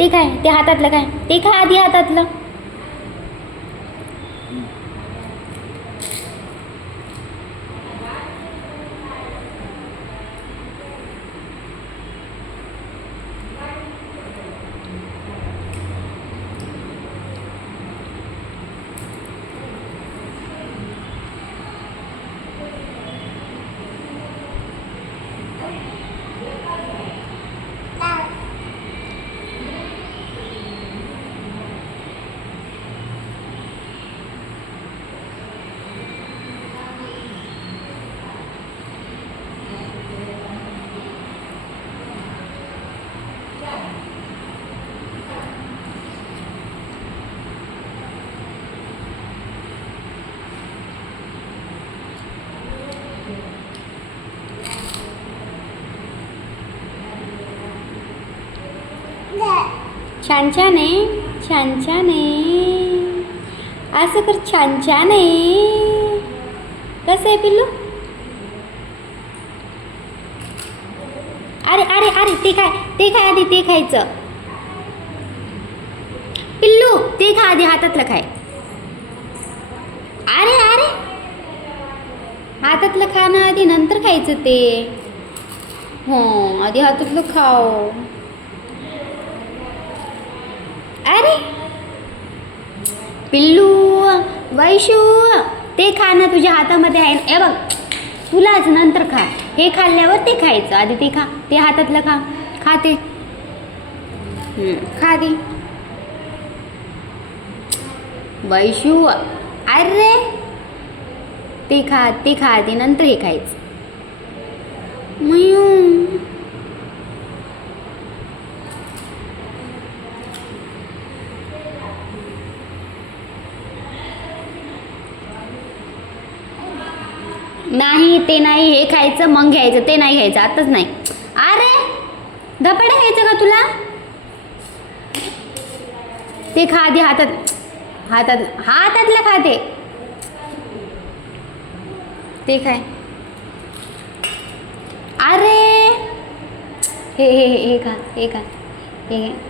ते काय, ते हातातलं काय, ते खा आधी हातातलं. छान छान आहे, छान छान आहे. असं कर, छान छान आहे. कसं आहे पिल्लू? अरे अरे अरे ते काय, ते काय आधी, ते खायचं. पिल्लू ते खा आधी, हातातलं खाय. अरे अरे हातातलं खा ना आधी, नंतर खायचं ते. हो आधी हातातलं खाओ. अरे पिल्लू, वैशू ते खा ना, तुझ्या हातामध्ये आहे. ए बघ, तुलाच नंतर खा. हे खाल्ल्यावर ते खायचं, आधी ते खा. ते हातातलं खा, खा ते. खा दे वैशू. अरे ते खा, ते खा आधी, नंतर हे खायचं. मयू नाही, ते नाही, हे खायचं मग घ्यायचं, ते नाही घ्यायचं, आताच नाही. अरे धपाटे खायचं का तुला? ते खा आधी, हातात हातात हातातलं खा ते खाय. अरे हे खा, हे खा, हे घे.